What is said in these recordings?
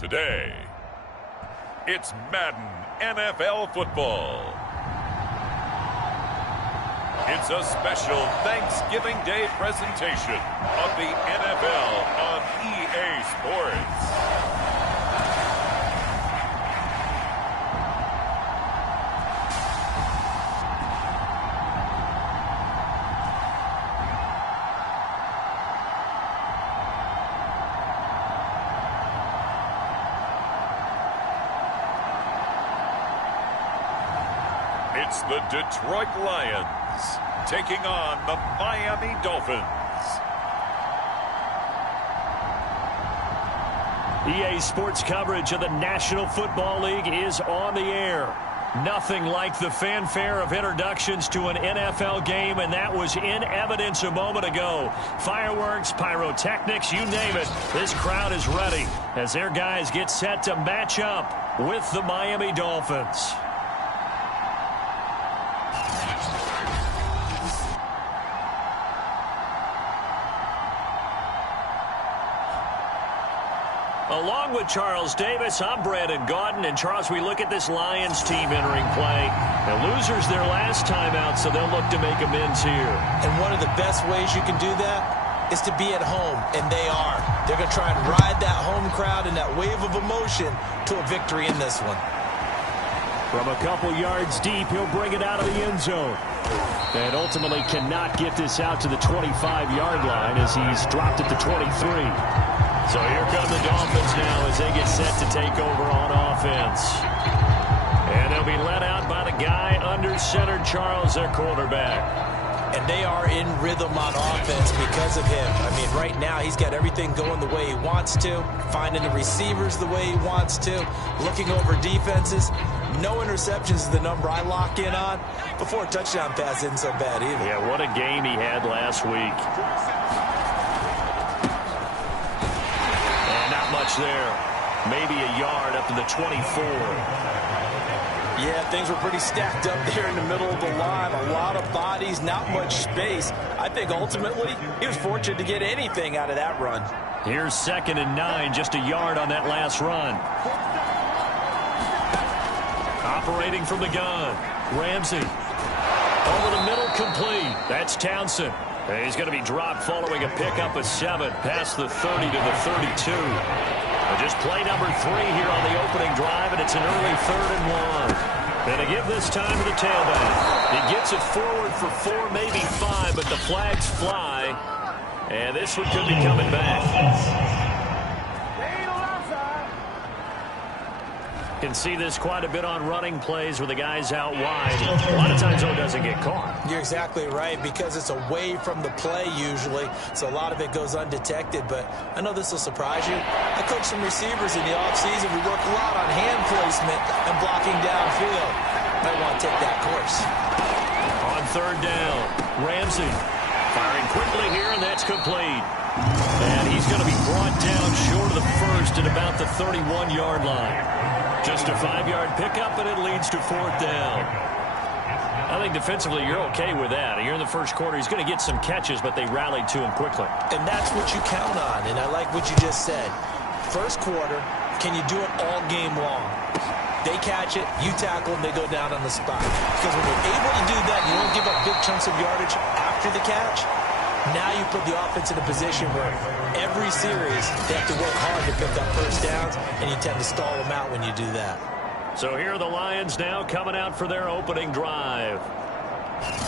Today, it's Madden NFL football. It's a special Thanksgiving Day presentation of the NFL on EA Sports. It's the Detroit Lions taking on the Miami Dolphins. EA Sports coverage of the National Football League is on the air. Nothing like the fanfare of introductions to an NFL game, and that was in evidence a moment ago. Fireworks, pyrotechnics, you name it. This crowd is ready as their guys get set to match up with the Miami Dolphins. Along with Charles Davis, I'm Brandon Gaudin. And Charles, we look at this Lions team entering play. The losers their last time out, so they'll look to make amends here. And one of the best ways you can do that is to be at home, and they are. They're going to try and ride that home crowd and that wave of emotion to a victory in this one. From a couple yards deep, he'll bring it out of the end zone. And ultimately cannot get this out to the 25-yard line as he's dropped it to 23. So here come the Dolphins now as they get set to take over on offense. And they'll be let out by the guy under center, Charles, their quarterback. And they are in rhythm on offense because of him. I mean, right now he's got everything going the way he wants to, finding the receivers the way he wants to, looking over defenses. No interceptions is the number I lock in on. Before a touchdown pass isn't so bad either. Yeah, what a game he had last week. Much there. Maybe a yard up to the 24. Yeah, things were pretty stacked up there in the middle of the line. A lot of bodies, not much space. I think ultimately he was fortunate to get anything out of that run. Here's 2nd and 9, just a yard on that last run. Operating from the gun, Ramsey. Over the middle, complete. That's Townsend. He's going to be dropped following a pickup of 7 past the 30 to the 32. Just play number 3 here on the opening drive, and it's an early 3rd and 1. And to give this time to the tailback. He gets it forward for 4, maybe 5, but the flags fly. And this one could be coming back. Can see this quite a bit on running plays where the guy's out wide. A lot of times, though, it doesn't get caught. You're exactly right, because it's away from the play usually, so a lot of it goes undetected. But I know this will surprise you. I coach some receivers in the offseason. We work a lot on hand placement and blocking downfield. Might want to take that course. On 3rd down, Ramsey firing quickly here, and that's complete. And he's going to be brought down short of the first at about the 31-yard line. Just a 5-yard pickup, and it leads to 4th down. I think defensively you're okay with that. Here in the first quarter, he's going to get some catches, but they rallied to him quickly. And that's what you count on, and I like what you just said. First quarter, can you do it all game long? They catch it, you tackle, and they go down on the spot. Because when you're able to do that, you don't give up big chunks of yardage after the catch. Now you put the offense in a position where every series they have to work hard to pick up first downs, and you tend to stall them out when you do that. So here are the Lions now coming out for their opening drive.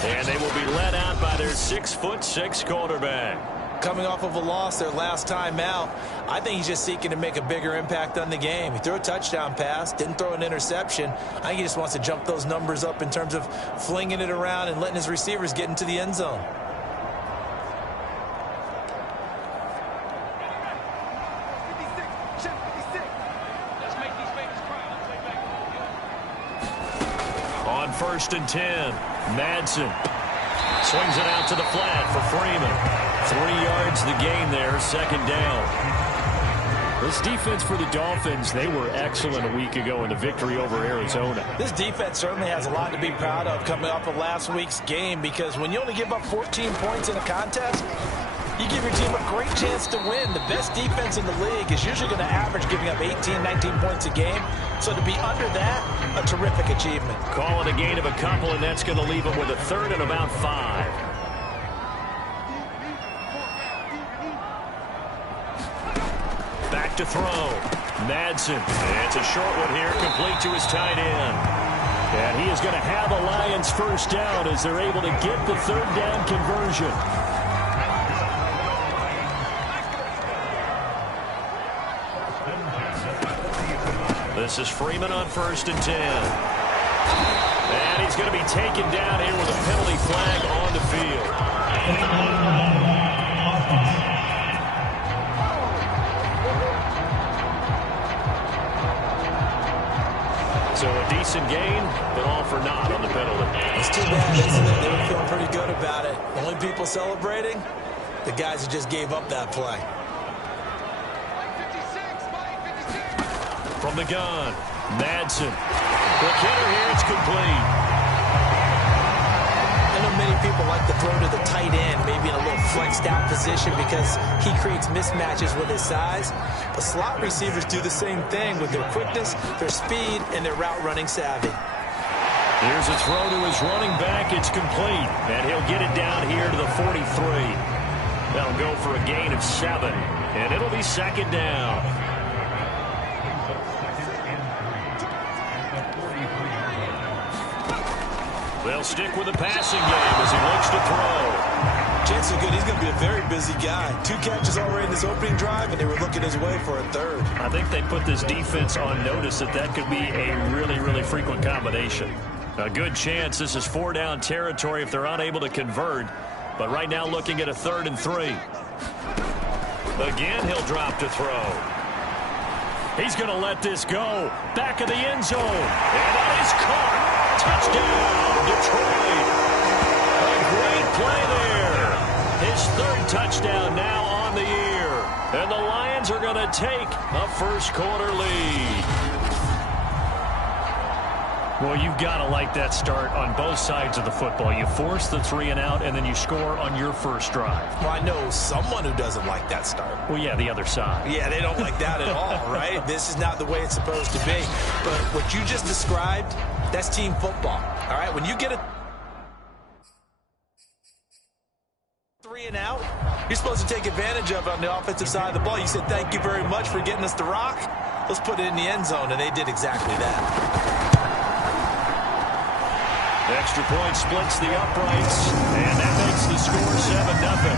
And they will be led out by their 6'6" quarterback. Coming off of a loss their last time out, I think he's just seeking to make a bigger impact on the game. He threw a touchdown pass, didn't throw an interception. I think he just wants to jump those numbers up in terms of flinging it around and letting his receivers get into the end zone. On 1st and 10, Madsen swings it out to the flat for Freeman. 3 yards the gain there, 2nd down. This defense for the Dolphins, they were excellent a week ago in the victory over Arizona. This defense certainly has a lot to be proud of coming off of last week's game, because when you only give up 14 points in a contest, You give your team a great chance to win. The best defense in the league is usually going to average giving up 18, 19 points a game. So to be under that, a terrific achievement. Call it a gain of a couple, and that's going to leave them with a third and about 5. Back to throw. Madsen. It's a short one here, complete to his tight end. And he is going to have a Lions first down as they're able to get the third down conversion. This is Freeman on 1st and 10. And he's going to be taken down here with a penalty flag on the field. So a decent gain, but all for naught on the penalty. It's too bad, isn't it? They were feeling pretty good about it. Only people celebrating, the guys who just gave up that play. From the gun, Madsen. The hitter here, it's complete. I know many people like to throw to the tight end, maybe in a little flexed out position because he creates mismatches with his size. But slot receivers do the same thing with their quickness, their speed, and their route running savvy. Here's a throw to his running back. It's complete. And he'll get it down here to the 43. That'll go for a gain of 7. And it'll be 2nd down. They'll stick with the passing game as he looks to throw. Chances are good he's going to be a very busy guy. 2 catches already in this opening drive, and they were looking his way for a 3rd. I think they put this defense on notice that could be a really, really frequent combination. A good chance this is 4-down territory if they're unable to convert. But right now looking at a 3rd and 3. Again, he'll drop to throw. He's going to let this go. Back of the end zone. And that is caught. Touchdown, Detroit. A great play there. His 3rd touchdown now on the year. And the Lions are going to take a first-quarter lead. Well, you've got to like that start on both sides of the football. You force the 3 and out, and then you score on your first drive. Well, I know someone who doesn't like that start. Well, yeah, the other side. Yeah, they don't like that at all, right? This is not the way it's supposed to be. But what you just described, that's team football, all right? When you get a 3 and out, you're supposed to take advantage of it on the offensive side of the ball. You said, thank you very much for getting us the rock. Let's put it in the end zone, and they did exactly that. Extra point splits the uprights, and that makes the score 7-0.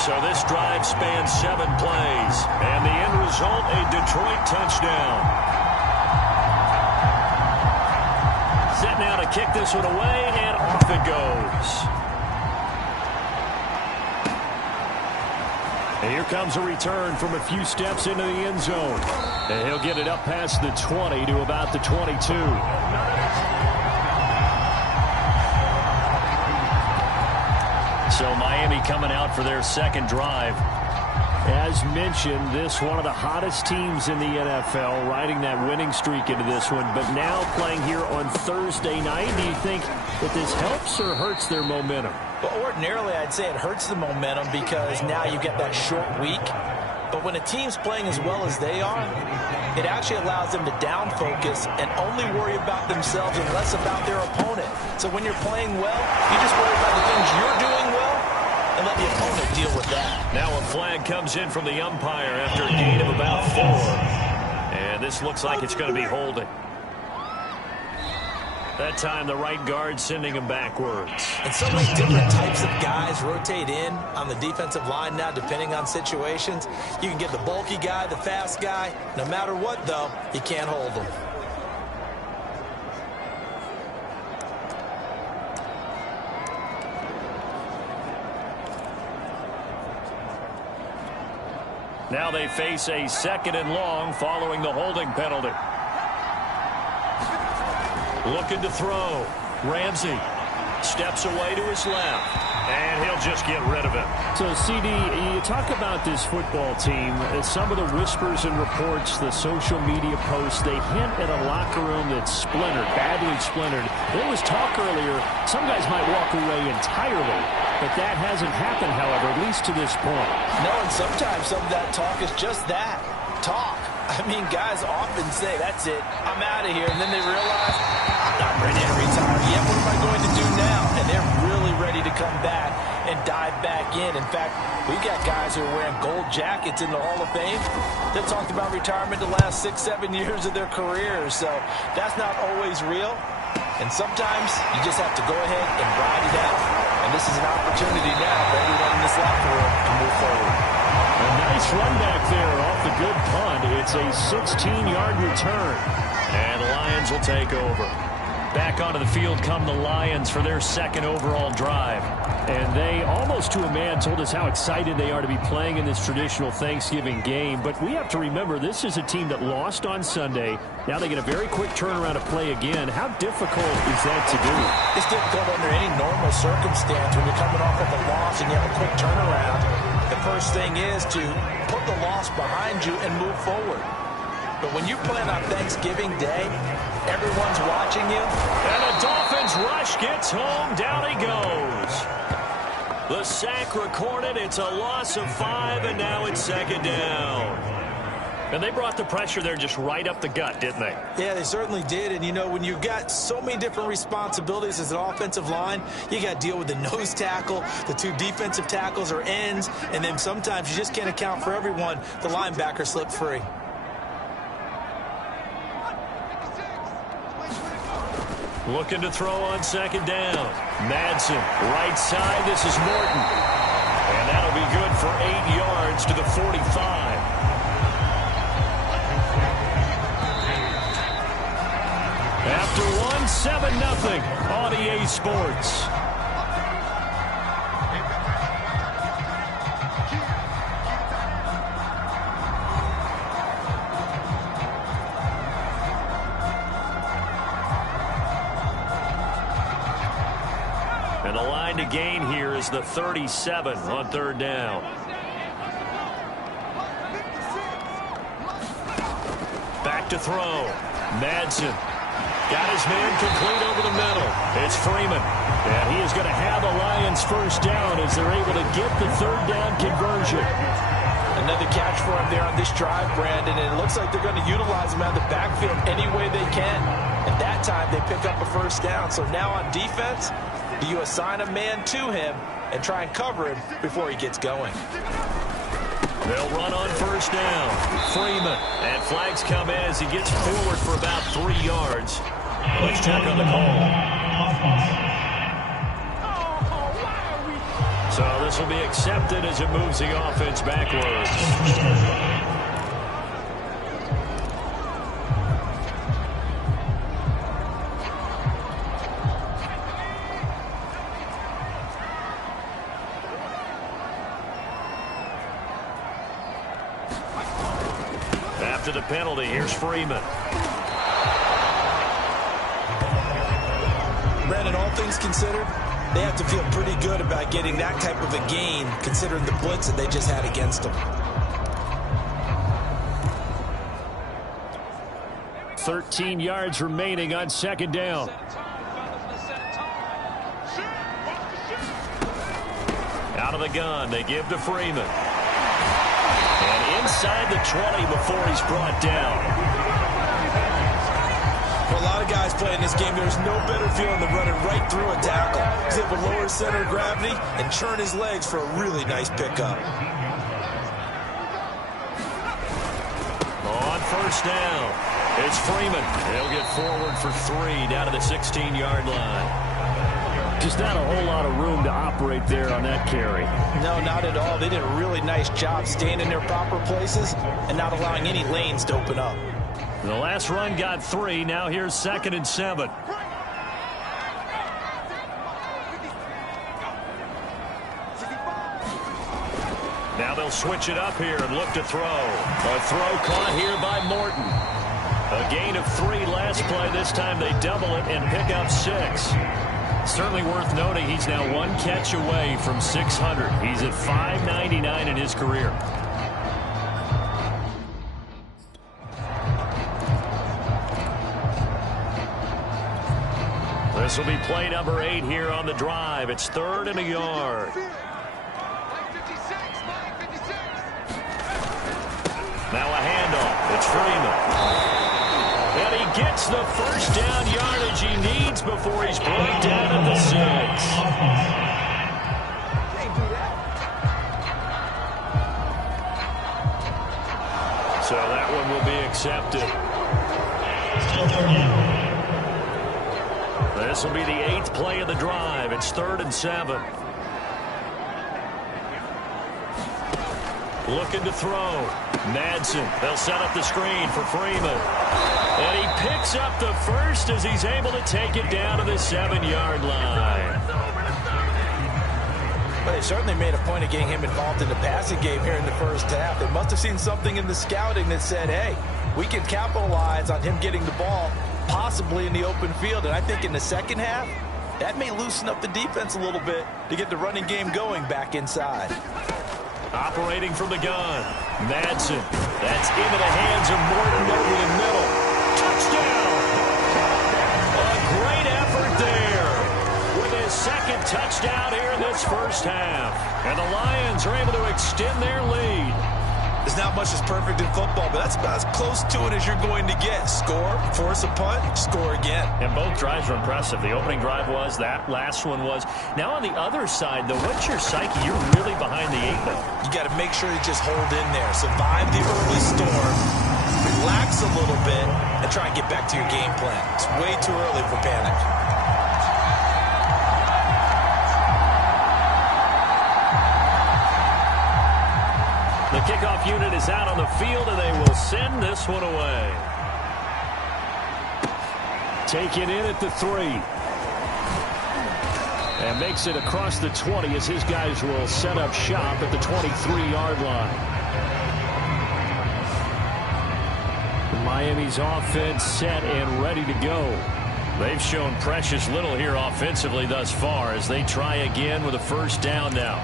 So this drive spans 7 plays, and the end result, a Detroit touchdown. Set now to kick this one away, and off it goes. And here comes a return from a few steps into the end zone. And he'll get it up past the 20 to about the 22. So Miami coming out for their 2nd drive. As mentioned, this one of the hottest teams in the NFL, riding that winning streak into this one, but now playing here on Thursday night. Do you think that this helps or hurts their momentum? Well, ordinarily, I'd say it hurts the momentum because now you get that short week. But when a team's playing as well as they are, it actually allows them to down focus and only worry about themselves and less about their opponent. So when you're playing well, you just worry about the things you're doing well and let the opponent deal with that. Now a flag comes in from the umpire after a gain of about 4. And this looks like it's going to be holding. That time the right guard sending him backwards. And so many different types of guys rotate in on the defensive line now depending on situations. You can get the bulky guy, the fast guy. No matter what, though, you can't hold them. Now they face a 2nd and long following the holding penalty. Looking to throw. Ramsey steps away to his left. And he'll just get rid of it. So, CD, you talk about this football team. Some of the whispers and reports, the social media posts, they hint at a locker room that's splintered, badly splintered. There was talk earlier, some guys might walk away entirely But that hasn't happened, however, at least to this point. No, and sometimes some of that talk is just that, talk. I mean, guys often say, that's it, I'm out of here. And then they realize, I'm not ready to retire yet. What am I going to do now? And they're really ready to come back and dive back in. In fact, we've got guys who are wearing gold jackets in the Hall of Fame that talked about retirement the last 6-7 years of their careers. So that's not always real. And sometimes you just have to go ahead and ride it out. And this is an opportunity now for everyone in this locker room to move forward. A nice run back there off the good punt. It's a 16-yard return. And the Lions will take over. Back onto the field come the Lions for their second overall drive. And they, almost to a man, told us how excited they are to be playing in this traditional Thanksgiving game. But we have to remember, this is a team that lost on Sunday. Now they get a very quick turnaround to play again. How difficult is that to do? It's difficult under any normal circumstance when you're coming off of a loss and you have a quick turnaround. The first thing is to put the loss behind you and move forward. But when you're playing on Thanksgiving Day, everyone's watching you. And the Dolphins rush gets home. Down he goes. The sack recorded. It's a loss of 5, and now it's second down. And they brought the pressure there just right up the gut, didn't they? Yeah, they certainly did. And, you know, when you've got so many different responsibilities as an offensive line, you got to deal with the nose tackle, the 2 defensive tackles or ends, and then sometimes you just can't account for everyone. The linebacker slipped free. Looking to throw on second down. Madsen, right side. This is Morton. And that'll be good for 8 yards to the 45. After one, 7-0 on EA Sports. And the line to gain here is the 37 on third down. Back to throw. Madsen. Got his man complete over the middle. It's Freeman. And he is going to have the Lions first down as they're able to get the third down conversion. Another catch for him there on this drive, Brandon. And it looks like they're going to utilize him out of the backfield any way they can. And that time they pick up a first down. So now on defense, do you assign a man to him and try and cover him before he gets going? They'll run on first down. Freeman. And flags come in as he gets forward for about 3 yards. Let's check on the call. So this will be accepted as it moves the offense backwards. After the penalty, here's Freeman. Brandon, all things considered, they have to feel pretty good about getting that type of a gain, considering the blitz that they just had against them. 13 yards remaining on second down. Out of the gun, they give to Freeman. And inside the 20 before he's brought down. For a lot of guys playing this game, there's no better feeling than running right through a tackle. He's able to lower his center of gravity and churn his legs for a really nice pickup. On first down, it's Freeman. He'll get forward for 3 down to the 16-yard line. Just not a whole lot of room to operate there on that carry. No, not at all. They did a really nice job staying in their proper places and not allowing any lanes to open up. The last run got 3. Now here's 2nd and 7. Now they'll switch it up here and look to throw. A throw caught here by Morton. A gain of 3 last play. This time they double it and pick up 6. Certainly worth noting he's now 1 catch away from 600. He's at 599 in his career. This This will be play number 8 here on the drive. It's 3rd and a yard. Now a handoff. It's Freeman. And he gets the first down yardage he needs before he's brought down at the 6. So that one will be accepted. This will be the 8th play of the drive. It's 3rd and 7. Looking to throw. Madsen. They'll set up the screen for Freeman. And he picks up the first as he's able to take it down to the 7-yard line. Well, they certainly made a point of getting him involved in the passing game here in the first half. They must have seen something in the scouting that said, hey, we can capitalize on him getting the ball, possibly in the open field. And I think in the second half, that may loosen up the defense a little bit to get the running game going back inside. Operating from the gun. Madsen. That's into the hands of Morton over the middle. Touchdown! A great effort there with his second touchdown here in this first half. And the Lions are able to extend their lead. There's not much that's perfect in football, but that's about as close to it as you're going to get. Score, force a punt, score again. And both drives were impressive. The opening drive was, that last one was. Now on the other side, though, what's your psyche? You're really behind the 8 ball. You got to make sure you just hold in there. Survive the early storm, relax a little bit, and try and get back to your game plan. It's way too early for panic. The kickoff unit is out on the field, and they will send this one away. Taken in at the 3. And makes it across the 20 as his guys will set up shop at the 23-yard line. Miami's offense set and ready to go. They've shown precious little here offensively thus far as they try again with a first down now.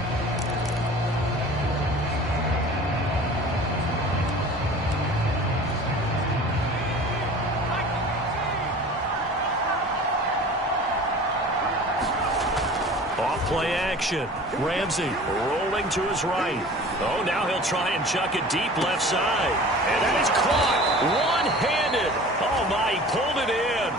Play action. Ramsey rolling to his right. Oh, now he'll try and chuck it deep left side. And that is caught one-handed. Oh, my, he pulled it in.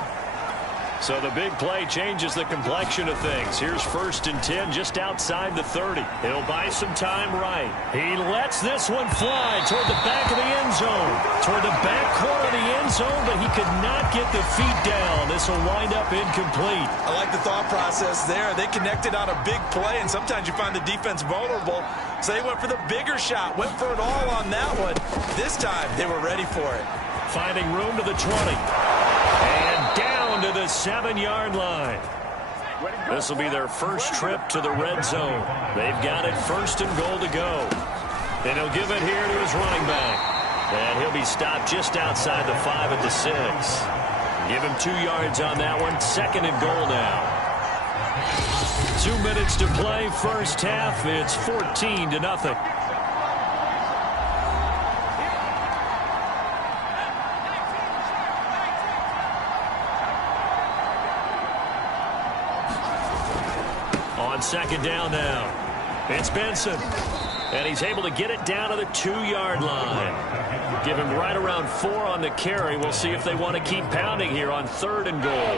So the big play changes the complexion of things. Here's 1st and 10 just outside the 30. He'll buy some time right. He lets this one fly toward the back of the end zone. Toward the back corner of the end zone, but he could not get the feet down. This will wind up incomplete. I like the thought process there. They connected on a big play, and sometimes you find the defense vulnerable. So they went for the bigger shot, went for it all on that one. This time, they were ready for it. Finding room to the 20. And down to the 7-yard line. This will be their first trip to the red zone. They've got it 1st and goal to go. And he'll give it here to his running back. And he'll be stopped just outside the 5 at the 6. Give him 2 yards on that one. 2nd and goal now. 2 minutes to play first half. It's 14-0. On 2nd down now. It's Benson. And he's able to get it down to the 2-yard line. Give him right around 4 on the carry. We'll see if they want to keep pounding here on 3rd and goal.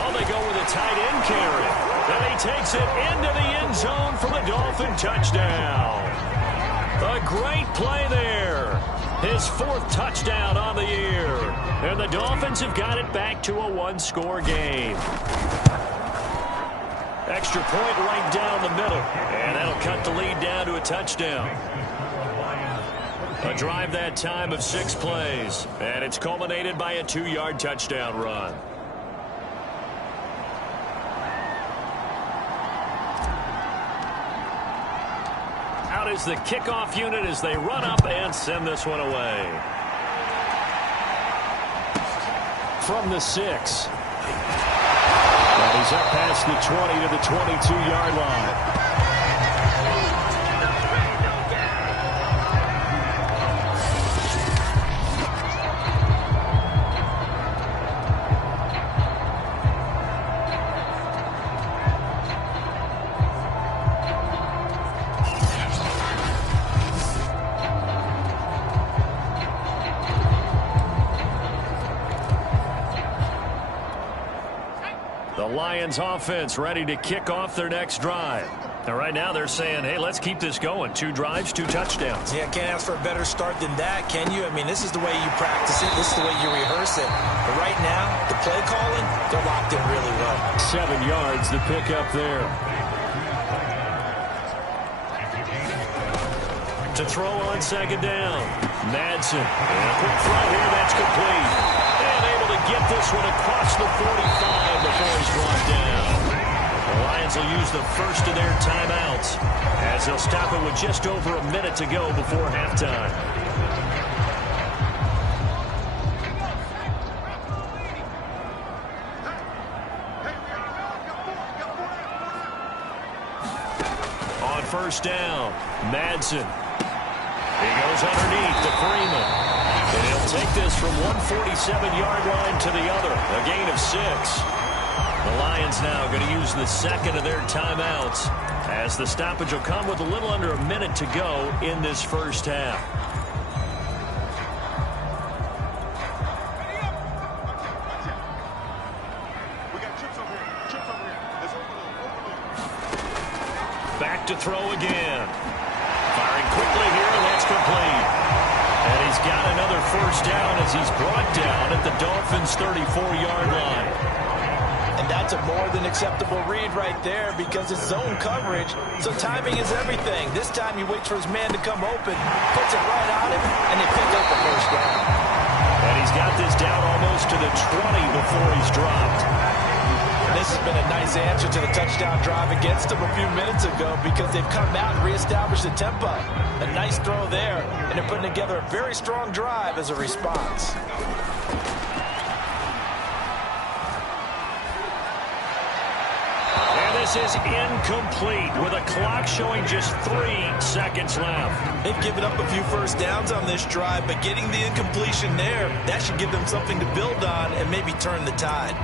Oh, they go with a tight end carry. And he takes it into the end zone for the Dolphin touchdown. A great play there. His 4th touchdown on the year. And the Dolphins have got it back to a 1-score game. Extra point right down the middle. And that'll cut the lead down to a touchdown. A drive that time of 6 plays. And it's culminated by a 2-yard touchdown run. Out is the kickoff unit as they run up and send this one away. From the 6. And he's up past the 20 to the 22-yard line. Lions offense ready to kick off their next drive. And right now they're saying, hey, let's keep this going. 2 drives, 2 touchdowns. Yeah, can't ask for a better start than that, can you? I mean, this is the way you practice it. This is the way you rehearse it. But right now, the play calling, they're locked in really well. 7 yards to pick up there. To throw on second down. Madsen. And a quick throw here, that's complete. And able to get this one across the 45 before he's brought down. The Lions will use the first of their timeouts as they'll stop it with just over a minute to go before halftime. On first down, Madsen. He goes underneath to Freeman. And he'll take this from 147-yard line to the other, a gain of 6. The Lions now going to use the second of their timeouts as the stoppage will come with a little under a minute to go in this first half. Back to throw again. Firing quickly here, and that's complete. And he's got another first down as he's brought down at the Dolphins' 34-yard line. And that's a more than acceptable read right there because it's zone coverage, so timing is everything. This time he waits for his man to come open, puts it right on him, and they pick up the first down. And he's got this down almost to the 20 before he's dropped. And this has been a nice answer to the touchdown drive against them a few minutes ago because they've come out and reestablished the tempo. A nice throw there, and they're putting together a very strong drive as a response. This is incomplete with a clock showing just 3 seconds left. They've given up a few first downs on this drive, but getting the incompletion there, that should give them something to build on and maybe turn the tide.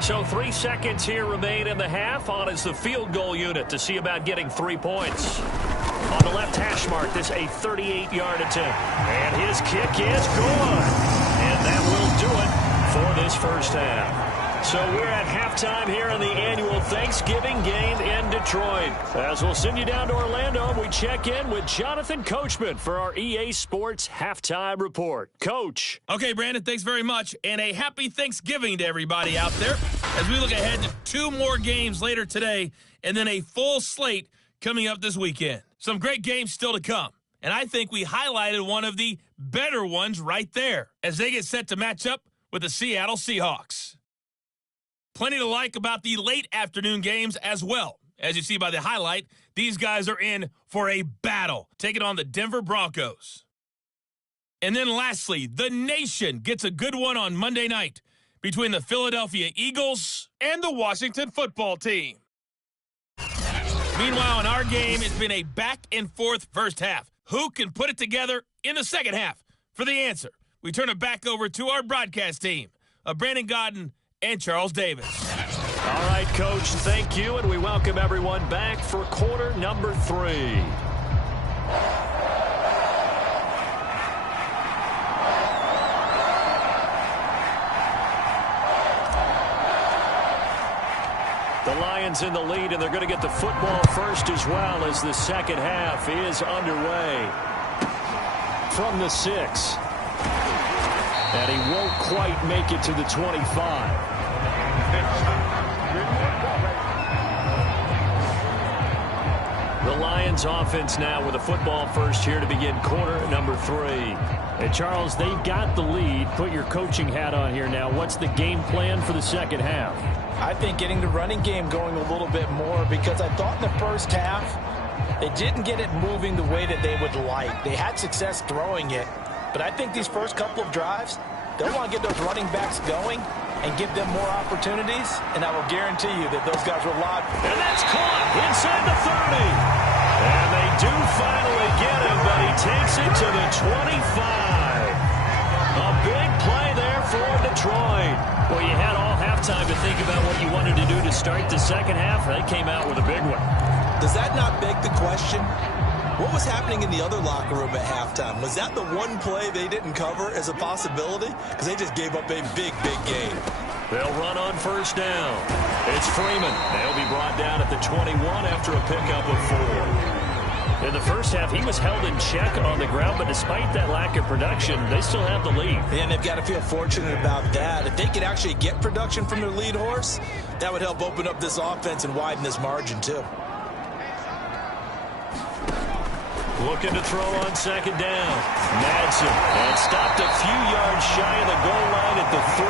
So 3 seconds here remain in the half. On is the field goal unit to see about getting 3 points. On the left hash mark, this a 38-yard attempt. And his kick is good. And that will do it for this first half. So we're at halftime here in the annual Thanksgiving game in Detroit. As we'll send you down to Orlando, and we check in with Jonathan Coachman for our EA Sports Halftime Report. Coach. Okay, Brandon, thanks very much. And a happy Thanksgiving to everybody out there as we look ahead to 2 more games later today and then a full slate coming up this weekend. Some great games still to come. And I think we highlighted one of the better ones right there as they get set to match up with the Seattle Seahawks. Plenty to like about the late afternoon games as well. As you see by the highlight, these guys are in for a battle, taking on the Denver Broncos. And then lastly, the nation gets a good one on Monday night between the Philadelphia Eagles and the Washington football team. Meanwhile, in our game, it's been a back-and-forth first half. Who can put it together in the second half? For the answer, we turn it back over to our broadcast team of Brandon Godden and Charles Davis. All right, Coach, thank you, and we welcome everyone back for quarter number 3. The Lions in the lead, and they're going to get the football first as well as the second half is underway. From the 6. And he won't quite make it to the 25. The Lions offense now with a football first here to begin quarter number 3. And Charles, they've got the lead. Put your coaching hat on here now. What's the game plan for the second half? I think getting the running game going a little bit more because I thought in the first half they didn't get it moving the way that they would like. They had success throwing it. But I think these first couple of drives, they'll want to get those running backs going and give them more opportunities, and I will guarantee you that those guys will lob. And that's caught inside the 30. And they do finally get him, but he takes it to the 25. A big play there for Detroit. Well, you had all halftime to think about what you wanted to do to start the second half. They came out with a big one. Does that not beg the question? What was happening in the other locker room at halftime? Was that the one play they didn't cover as a possibility? Because they just gave up a big, big game. They'll run on first down. It's Freeman. They'll be brought down at the 21 after a pickup of 4. In the first half, he was held in check on the ground, but despite that lack of production, they still have the lead. And they've got to feel fortunate about that. If they could actually get production from their lead horse, that would help open up this offense and widen this margin, too. Looking to throw on second down. Madsen. And stopped a few yards shy of the goal line at the 3.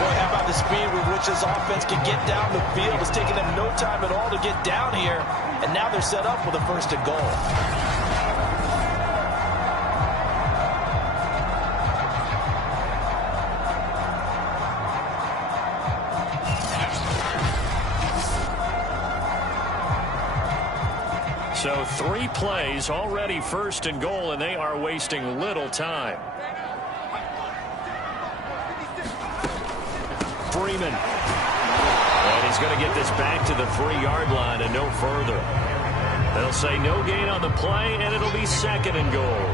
Boy, how about the speed with which this offense can get down the field? It's taking them no time at all to get down here. And now they're set up with a first and goal. So 3 plays, already first and goal, and they are wasting little time. Freeman. And he's going to get this back to the 3-yard line and no further. They'll say no gain on the play, and it'll be second and goal.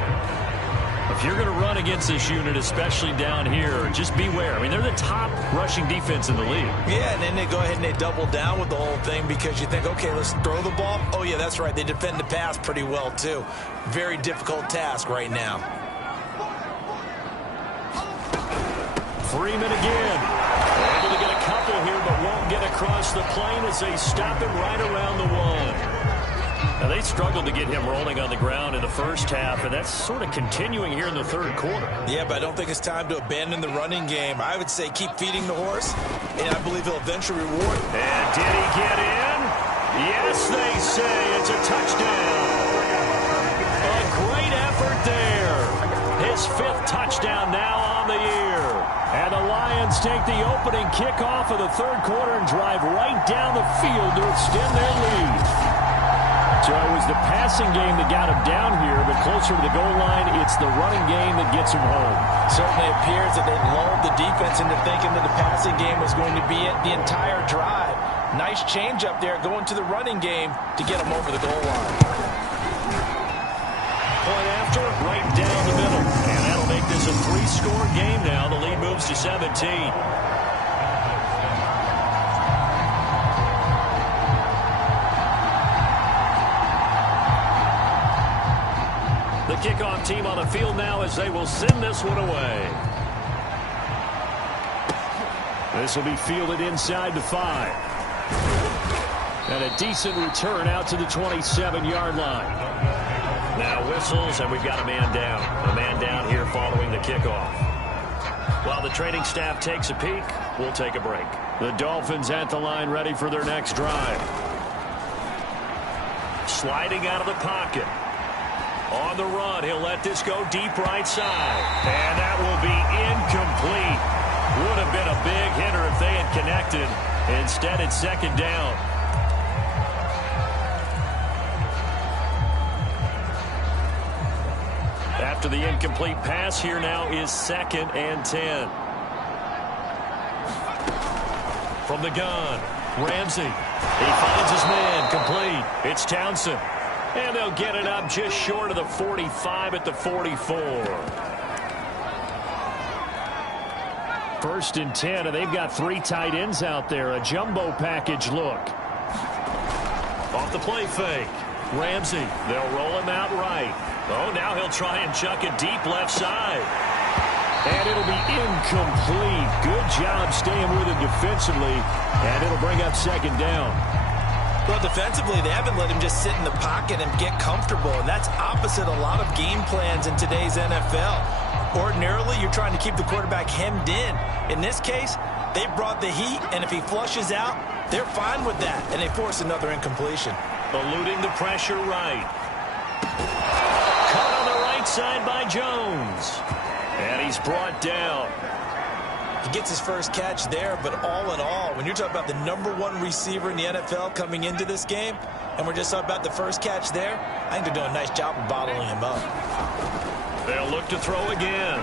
If you're going to run against this unit, especially down here, just beware. I mean, they're the top rushing defense in the league. Yeah, and then they go ahead and they double down with the whole thing because you think, okay, let's throw the ball. Oh, yeah, that's right. They defend the pass pretty well, too. Very difficult task right now. Freeman again. Able to get a couple here, but won't get across the plane as they stop him right around the 1. Now, they struggled to get him rolling on the ground in the first half, and that's sort of continuing here in the third quarter. Yeah, but I don't think it's time to abandon the running game. I would say keep feeding the horse, and I believe he'll eventually reward it. And did he get in? Yes, they say it's a touchdown. A great effort there. His 5th touchdown now on the year. And the Lions take the opening kickoff of the third quarter and drive right down the field to extend their lead. So it was the passing game that got him down here, but closer to the goal line, it's the running game that gets him home. Certainly appears that they lulled the defense into thinking that the passing game was going to be it the entire drive. Nice change up there going to the running game to get him over the goal line. Point after, right down the middle. And that'll make this a 3-score game now. The lead moves to 17. The kickoff team on the field now as they will send this one away. This will be fielded inside the 5. And a decent return out to the 27-yard line. Now whistles, and we've got a man down. A man down here following the kickoff. While the training staff takes a peek, we'll take a break. The Dolphins at the line ready for their next drive. Sliding out of the pocket. On the run, he'll let this go deep right side. And that will be incomplete. Would have been a big hitter if they had connected. Instead, it's second down. After the incomplete pass, here now is 2nd and 10. From the gun, Ramsey. He finds his man, complete. It's Townsend. And they'll get it up just short of the 45 at the 44. 1st and 10, and they've got 3 tight ends out there. A jumbo package look. Off the play fake. Ramsey, they'll roll him out right. Oh, now he'll try and chuck it deep left side. And it'll be incomplete. Good job staying with it defensively, and it'll bring up second down. Well, defensively, they haven't let him just sit in the pocket and get comfortable, and that's opposite a lot of game plans in today's NFL. Ordinarily, you're trying to keep the quarterback hemmed in. In this case, they brought the heat, and if he flushes out, they're fine with that, and they force another incompletion. Eluding the pressure right. Caught on the right side by Jones. And he's brought down. He gets his first catch there, but all in all, when you're talking about the #1 receiver in the NFL coming into this game, and we're just talking about the first catch there, I think they're doing a nice job of bottling him up. They'll look to throw again.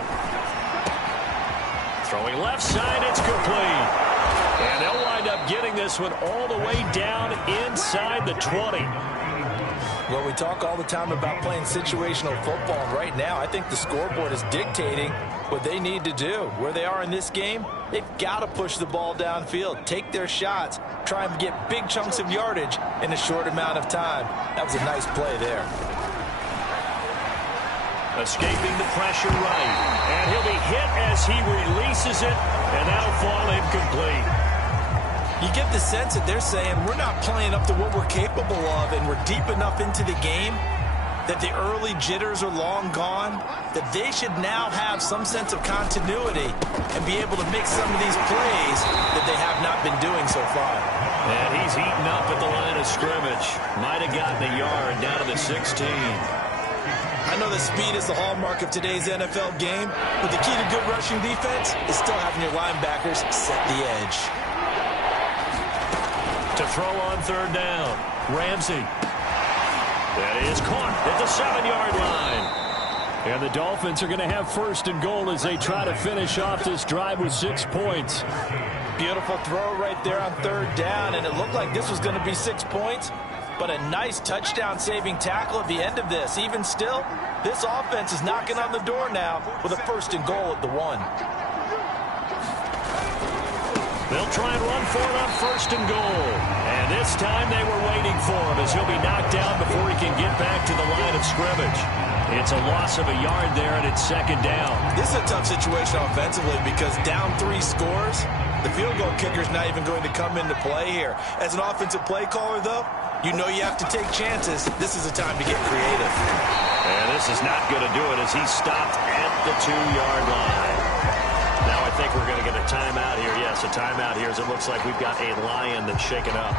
Throwing left side, it's complete. And they'll wind up getting this one all the way down inside the 20. Well, we talk all the time about playing situational football, and right now I think the scoreboard is dictating what they need to do. Where they are in this game, they've got to push the ball downfield, take their shots, try and get big chunks of yardage in a short amount of time. That was a nice play there. Escaping the pressure right. And he'll be hit as he releases it, and that'll fall incomplete. You get the sense that they're saying we're not playing up to what we're capable of, and we're deep enough into the game that the early jitters are long gone, that they should now have some sense of continuity and be able to make some of these plays that they have not been doing so far. And he's eaten up at the line of scrimmage. Might have gotten a yard down to the 16. I know that speed is the hallmark of today's NFL game, but the key to good rushing defense is still having your linebackers set the edge. To throw on third down, Ramsey. That is caught at the 7-yard line. And the Dolphins are going to have first and goal as they try to finish off this drive with 6 points. Beautiful throw right there on third down, and it looked like this was going to be 6 points, but a nice touchdown-saving tackle at the end of this. Even still, this offense is knocking on the door now with a first and goal at the 1. They'll try and run for it on first and goal. And this time they were waiting for him as he'll be knocked down before he can get back to the line of scrimmage. It's a loss of a yard there, and it's second down. This is a tough situation offensively because down 3 scores, the field goal kicker's not even going to come into play here. As an offensive play caller, though, you know you have to take chances. This is a time to get creative. And this is not going to do it as he's stopped at the 2-yard line. Now I think we're going to get a timeout here. Yes, a timeout here as it looks like we've got a lion that's shaken up.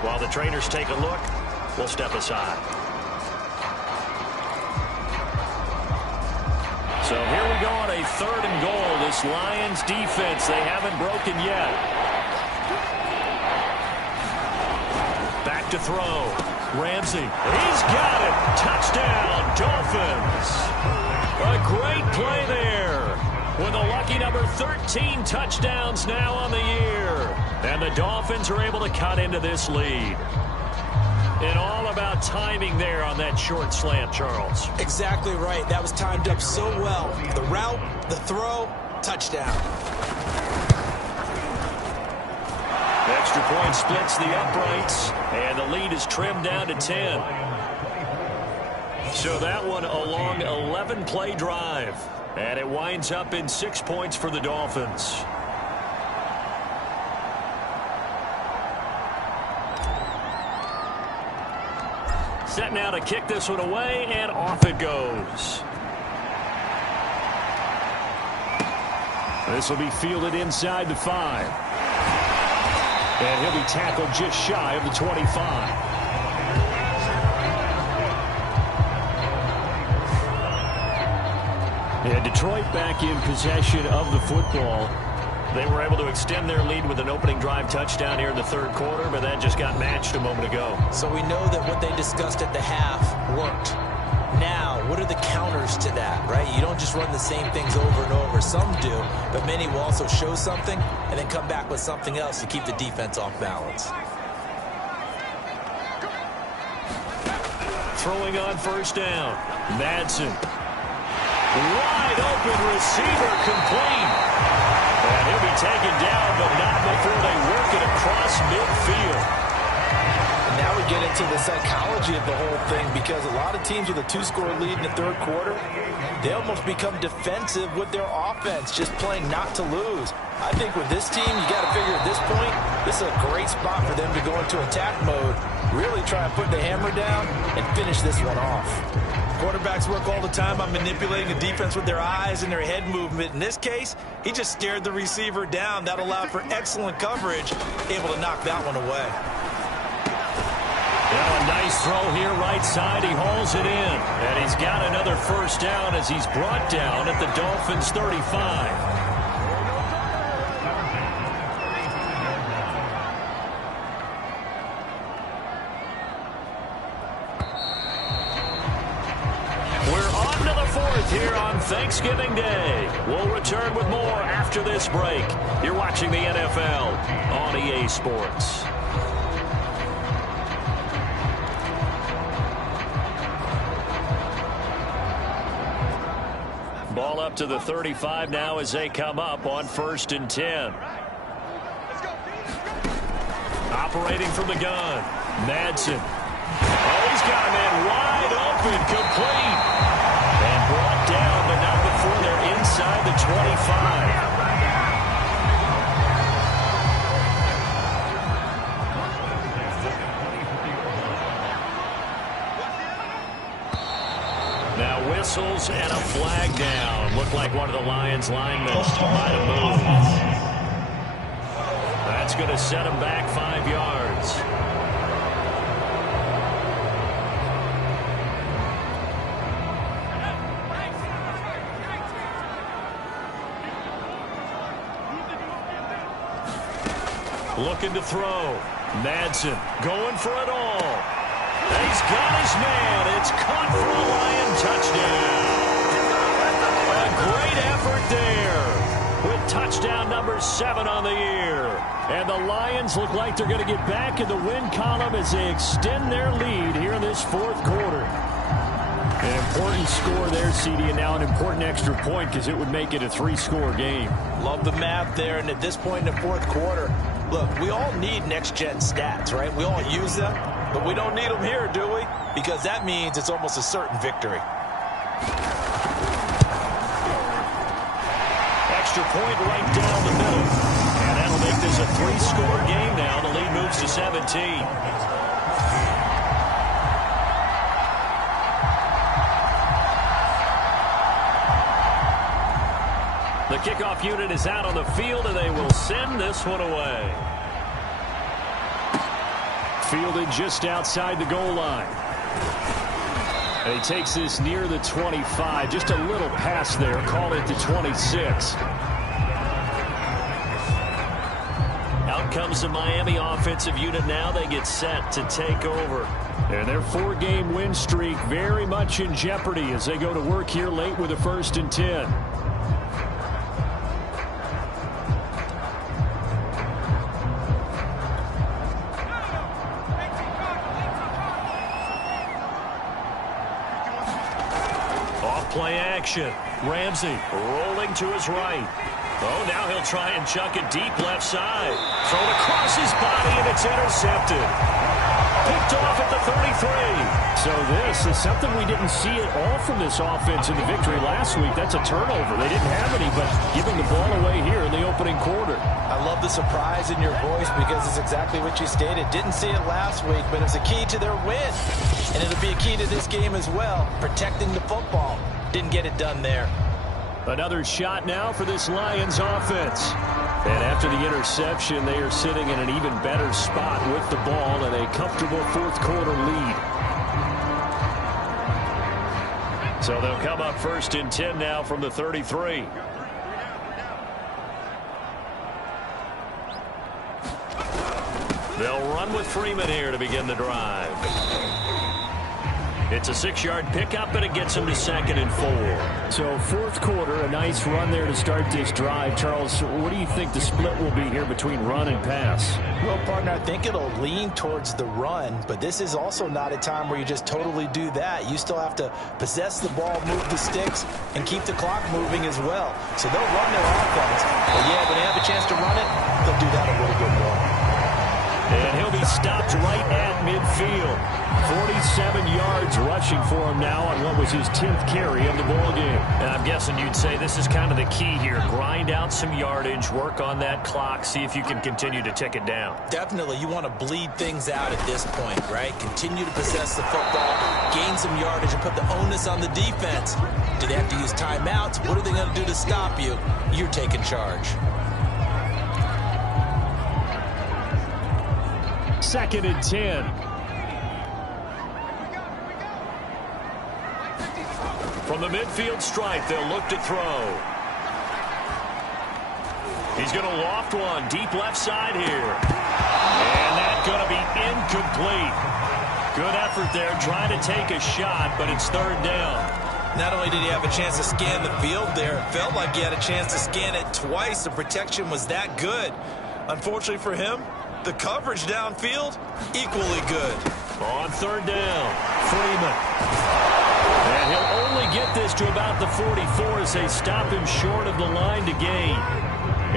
While the trainers take a look, we'll step aside. So here we go on a third and goal. This Lions defense, they haven't broken yet. Back to throw. Ramsey. He's got it. Touchdown, Dolphins. A great play there. With a lucky number 13 touchdowns now on the year. And the Dolphins are able to cut into this lead. And all about timing there on that short slant, Charles. Exactly right. That was timed up so well. The route, the throw, touchdown. The extra point splits the uprights, and the lead is trimmed down to 10. So that one a long 11-play drive. And it winds up in 6 points for the Dolphins. Set now to kick this one away, and off it goes. This will be fielded inside the 5. And he'll be tackled just shy of the 25. And Detroit back in possession of the football. They were able to extend their lead with an opening drive touchdown here in the third quarter, but that just got matched a moment ago. So we know that what they discussed at the half worked. Now, what are the counters to that, right? You don't just run the same things over and over. Some do, but many will also show something and then come back with something else to keep the defense off balance. Throwing on first down. Madsen. Wide open receiver complete. And he'll be taken down, but not before they work it across midfield. And now we get into the psychology of the whole thing because a lot of teams with a 2-score lead in the third quarter, they almost become defensive with their offense, just playing not to lose. I think with this team, you got to figure at this point, this is a great spot for them to go into attack mode, really try to put the hammer down and finish this one off. Quarterbacks work all the time on manipulating the defense with their eyes and their head movement. In this case, he just stared the receiver down. That allowed for excellent coverage, able to knock that one away. Now a nice throw here right side. He hauls it in. And he's got another first down as he's brought down at the Dolphins' 35. Here on Thanksgiving Day. We'll return with more after this break. You're watching the NFL on EA Sports. Ball up to the 35 now as they come up on 1st and 10. Operating from the gun, Madsen. Oh, he's got a man wide open, complete. And brought down, but not before they're inside the 25. Now whistles and a flag down. Looked like one of the Lions linemen might have moved. That's going to set him back 5 yards. Looking to throw. Madsen going for it all. He's got his man. It's caught for a Lion touchdown. A great effort there with touchdown number 7 on the year. And the Lions look like they're going to get back in the win column as they extend their lead here in this 4th quarter. An important score there, CD, and now an important extra point because it would make it a 3-score game. Love the math there, and at this point in the 4th quarter, look, we all need next-gen stats, right? We all use them, but we don't need them here, do we? Because that means it's almost a certain victory. Extra point right down the middle. And that'll make this a 3-score game now. The lead moves to 17. The kickoff unit is out on the field, and they will send this one away. Fielded just outside the goal line. And he takes this near the 25. Just a little pass there. Call it the 26. Out comes the Miami offensive unit now. They get set to take over. And their 4-game win streak very much in jeopardy as they go to work here late with a 1st and 10. Play action. Ramsey rolling to his right. Oh, now he'll try and chuck it deep left side. Thrown across his body, and it's intercepted. Picked off at the 33. So this is something we didn't see at all from this offense in the victory last week. That's a turnover. They didn't have any, but giving the ball away here in the opening quarter. I love the surprise in your voice because it's exactly what you stated. Didn't see it last week, but it's a key to their win. And it'll be a key to this game as well, protecting the football. Didn't get it done there. Another shot now for this Lions offense. And after the interception, they are sitting in an even better spot with the ball and a comfortable 4th quarter lead. So they'll come up 1st and 10 now from the 33. They'll run with Freeman here to begin the drive. It's a 6-yard pickup, and it gets him to 2nd and 4. So 4th quarter, a nice run there to start this drive. Charles, what do you think the split will be here between run and pass? Well, partner, I think it'll lean towards the run, but this is also not a time where you just totally do that. You still have to possess the ball, move the sticks, and keep the clock moving as well. So they'll run their offense, but yeah, when they have a chance to run it, they'll do that a little bit more. And he'll be stopped right at midfield. 47 yards rushing for him now on what was his 10th carry of the ball game. And I'm guessing you'd say this is kind of the key here. Grind out some yardage, work on that clock, see if you can continue to tick it down. Definitely, you want to bleed things out at this point, right? Continue to possess the football, gain some yardage, and put the onus on the defense. Do they have to use timeouts? What are they going to do to stop you? You're taking charge. 2nd and 10. From the midfield stripe, they'll look to throw. He's going to loft one deep left side here. And that's going to be incomplete. Good effort there trying to take a shot, but it's 3rd down. Not only did he have a chance to scan the field there, it felt like he had a chance to scan it twice. The protection was that good. Unfortunately for him, the coverage downfield, equally good. On third down, Freeman. And he'll only get this to about the 44 as they stop him short of the line to gain.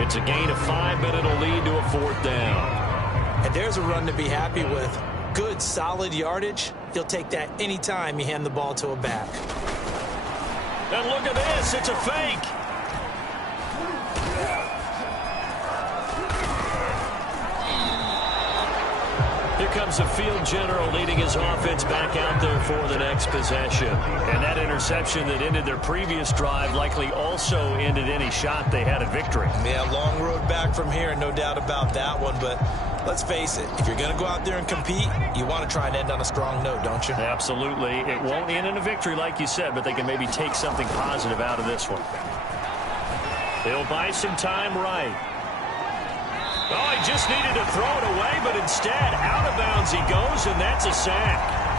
It's a gain of 5, but it'll lead to a fourth down. And there's a run to be happy with. Good, solid yardage. He'll take that anytime you hand the ball to a back. And look at this. It's a fake. Here comes the field general leading his offense back out there for the next possession. And that interception that ended their previous drive likely also ended any shot they had at victory. Yeah, long road back from here, no doubt about that one. But let's face it, if you're going to go out there and compete, you want to try and end on a strong note, don't you? Absolutely. It won't end in a victory like you said, but they can maybe take something positive out of this one. They'll buy some time right. Oh, he just needed to throw it away, but instead, out of bounds he goes, and that's a sack.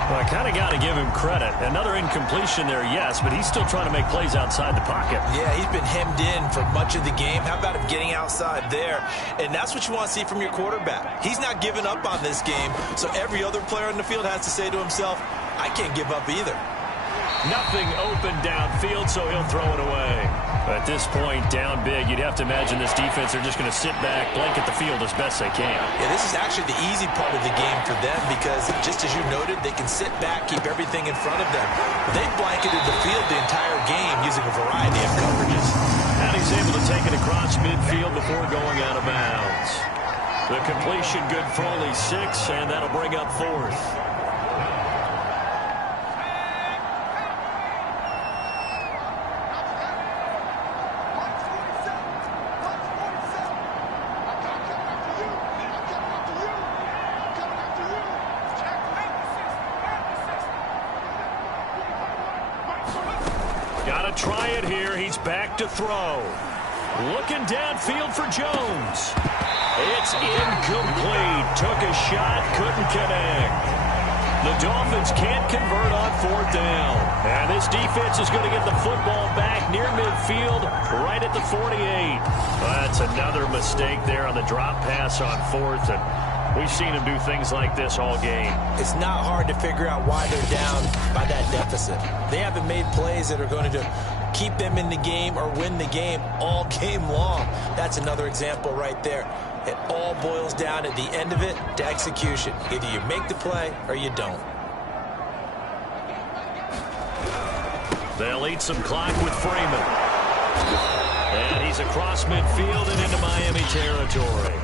Well, I kind of got to give him credit. Another incompletion there, yes, but he's still trying to make plays outside the pocket. Yeah, he's been hemmed in for much of the game. How about him getting outside there? And that's what you want to see from your quarterback. He's not giving up on this game, so every other player in the field has to say to himself, I can't give up either. Nothing open downfield, so he'll throw it away. At this point, down big, you'd have to imagine this defense, they're just going to sit back, blanket the field as best they can. Yeah, this is actually the easy part of the game for them because, just as you noted, they can sit back, keep everything in front of them. They blanketed the field the entire game using a variety of coverages. And he's able to take it across midfield before going out of bounds. The completion good for only 6, and that'll bring up fourth. Try it here. He's back to throw. Looking downfield for Jones. It's incomplete. Took a shot, couldn't connect. The Dolphins can't convert on fourth down. And this defense is going to get the football back near midfield, right at the 48. That's another mistake there on the drop pass on fourth. And we've seen him do things like this all game. It's not hard to figure out why they're down by that deficit. They haven't made plays that are going to keep them in the game or win the game all game long. That's another example right there. It all boils down at the end of it to execution. Either you make the play or you don't. They'll eat some clock with Freeman. And he's across midfield and into Miami territory.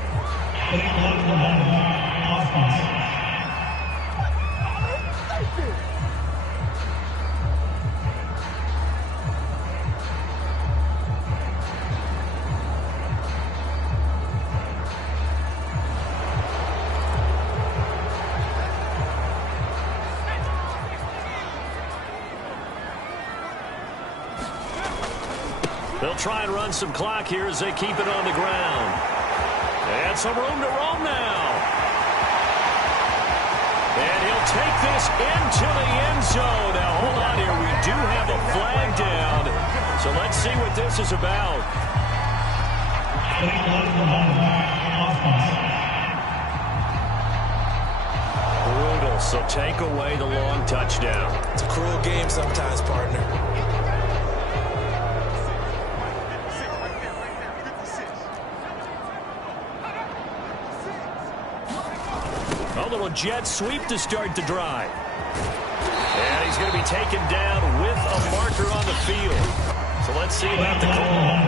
They'll try and run some clock here as they keep it on the ground. And some room to roam now. And he'll take this into the end zone. Now, hold on here. We do have a flag down. So let's see what this is about. Brutal. So take away the long touchdown. It's a cruel game sometimes, partner. A little jet sweep to start the drive. And he's going to be taken down with a marker on the field. So let's see about the call.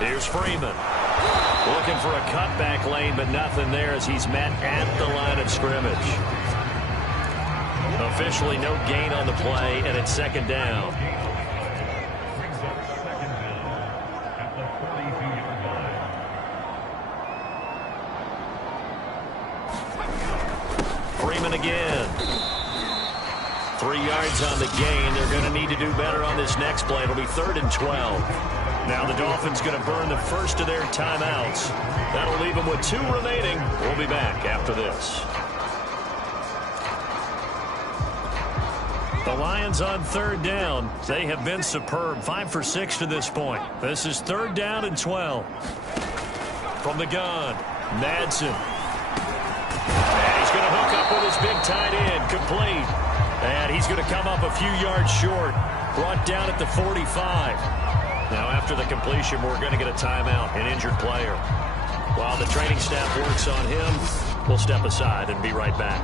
Here's Freeman. Looking for a cutback lane, but nothing there as he's met at the line of scrimmage. Officially no gain on the play, and it's second down. Freeman again. 3 yards on the gain. They're going to need to do better on this next play. It'll be 3rd and 12. Now the Dolphins going to burn the first of their timeouts. That'll leave them with 2 remaining. We'll be back after this. The Lions on 3rd down. They have been superb. 5 for 6 to this point. This is 3rd down and 12. From the gun, Madsen. And he's going to hook up with his big tight end. Complete. And he's going to come up a few yards short. Brought down at the 45. Now after the completion, we're going to get a timeout, an injured player. While the training staff works on him, we'll step aside and be right back.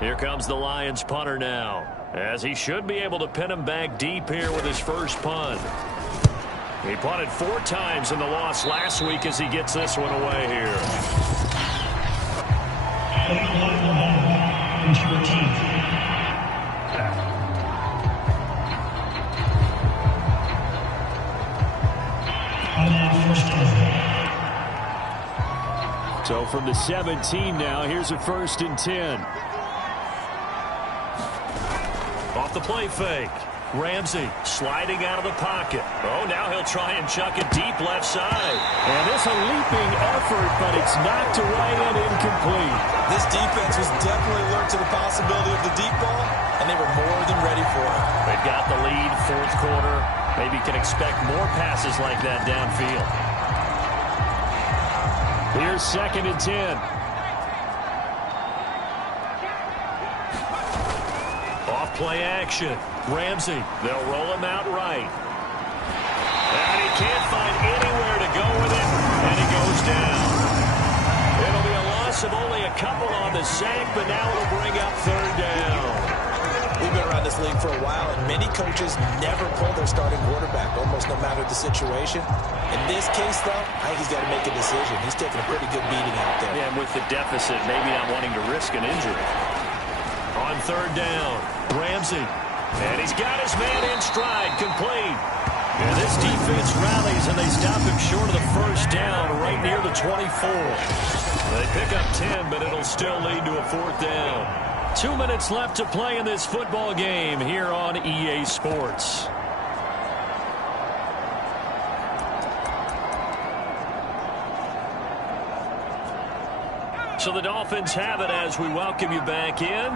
Here comes the Lions punter now, as he should be able to pin him back deep here with his first punt. He punted 4 times in the loss last week as he gets this one away here. So from the 17 now, here's a 1st and 10. Off the play fake. Ramsey sliding out of the pocket. Oh, now he'll try and chuck it deep left side. And it's a leaping effort, but it's knocked away and incomplete. This defense was definitely alert to the possibility of the deep ball, and they were more than ready for it. They've got the lead, 4th quarter. Maybe can expect more passes like that downfield. Here's 2nd and 10. Play action. Ramsey, they'll roll him out right. And he can't find anywhere to go with it, and he goes down. It'll be a loss of only a couple on the sack, but now it'll bring up 3rd down. We've been around this league for a while, and many coaches never pull their starting quarterback, almost no matter the situation. In this case, though, I think he's got to make a decision. He's taking a pretty good beating out there. Yeah, and with the deficit, maybe not wanting to risk an injury. On 3rd down, Ramsey. And he's got his man in stride, complete. And this defense rallies, and they stop him short of the 1st down right near the 24. They pick up 10, but it'll still lead to a 4th down. 2 minutes left to play in this football game here on EA Sports. So the Dolphins have it as we welcome you back in.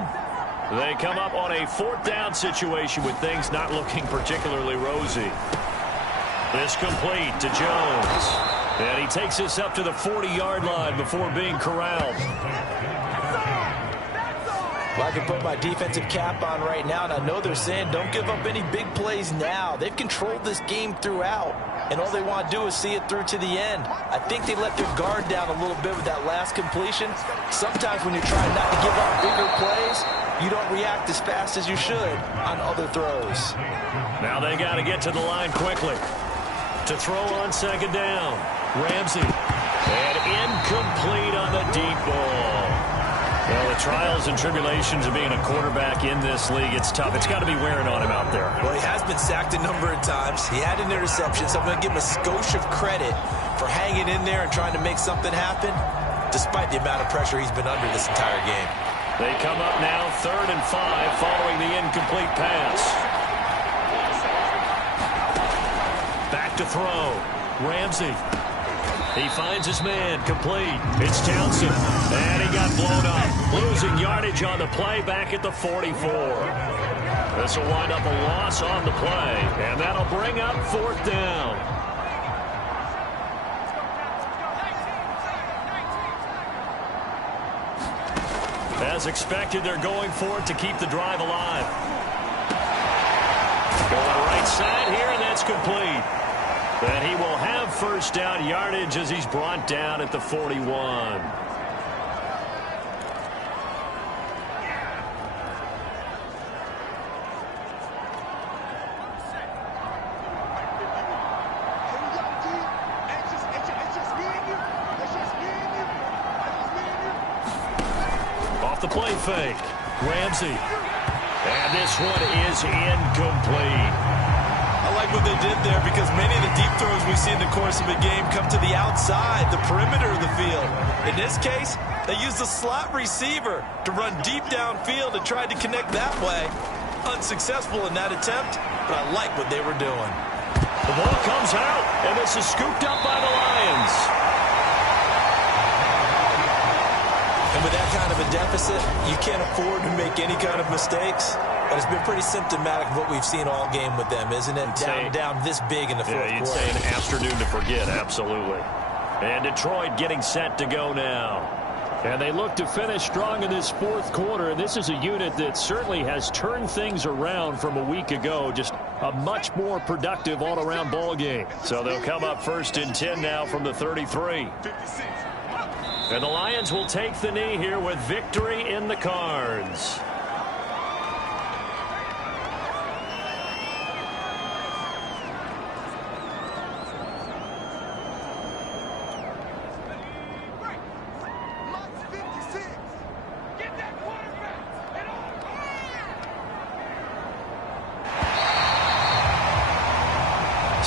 They come up on a 4th down situation with things not looking particularly rosy. This complete to Jones. And he takes this up to the 40-yard line before being corralled. Well, I can put my defensive cap on right now, and I know they're saying don't give up any big plays now. They've controlled this game throughout, and all they want to do is see it through to the end. I think they let their guard down a little bit with that last completion. Sometimes when you're trying not to give up bigger plays, you don't react as fast as you should on other throws. Now they got to get to the line quickly. To throw on 2nd down. Ramsey. And incomplete on the deep ball. Well, the trials and tribulations of being a quarterback in this league, it's tough. It's got to be wearing on him out there. Well, he has been sacked a number of times. He had an interception, so I'm going to give him a skosh of credit for hanging in there and trying to make something happen, despite the amount of pressure he's been under this entire game. They come up now 3rd and 5 following the incomplete pass. Back to throw. Ramsey. He finds his man, complete. It's Townsend, and he got blown up. Losing yardage on the play back at the 44. This will wind up a loss on the play, and that'll bring up 4th down. As expected, they're going for it to keep the drive alive. Going right side here, and that's complete. And he will have 1st down yardage as he's brought down at the 41. Off the play fake. Ramsey. And this one is incomplete. I like what they did there because many of the deep throws we see in the course of a game come to the outside, the perimeter of the field. In this case, they used the slot receiver to run deep downfield and tried to connect that way. Unsuccessful in that attempt, but I like what they were doing. The ball comes out, and this is scooped up by the Lions. And with that kind of a deficit, you can't afford to make any kind of mistakes. But it's been pretty symptomatic of what we've seen all game with them, isn't it? Down this big in the fourth quarter. Yeah, you'd say an afternoon to forget, absolutely. And Detroit getting set to go now. And they look to finish strong in this fourth quarter. And this is a unit that certainly has turned things around from a week ago. Just a much more productive all-around ball game. So they'll come up 1st and 10 now from the 33. And the Lions will take the knee here with victory in the cards.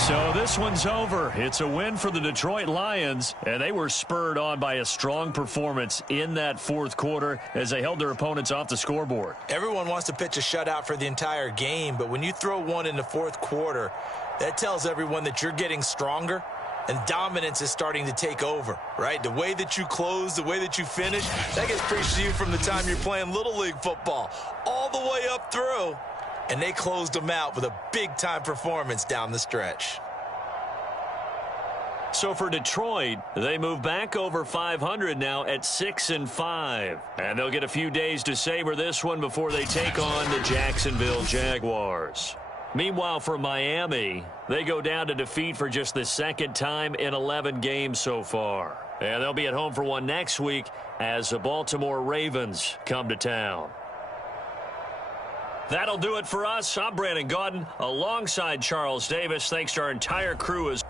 So this one's over. It's a win for the Detroit Lions, and they were spurred on by a strong performance in that fourth quarter as they held their opponents off the scoreboard. Everyone wants to pitch a shutout for the entire game, but when you throw one in the fourth quarter, that tells everyone that you're getting stronger and dominance is starting to take over, right? The way that you close, the way that you finish, that gets preached to you from the time you're playing Little League football all the way up through. And they closed them out with a big-time performance down the stretch. So for Detroit, they move back over 500 now at 6-5. And they'll get a few days to savor this one before they take on the Jacksonville Jaguars. Meanwhile, for Miami, they go down to defeat for just the second time in 11 games so far. And they'll be at home for one next week as the Baltimore Ravens come to town. That'll do it for us. I'm Brandon Gaudin alongside Charles Davis. Thanks to our entire crew as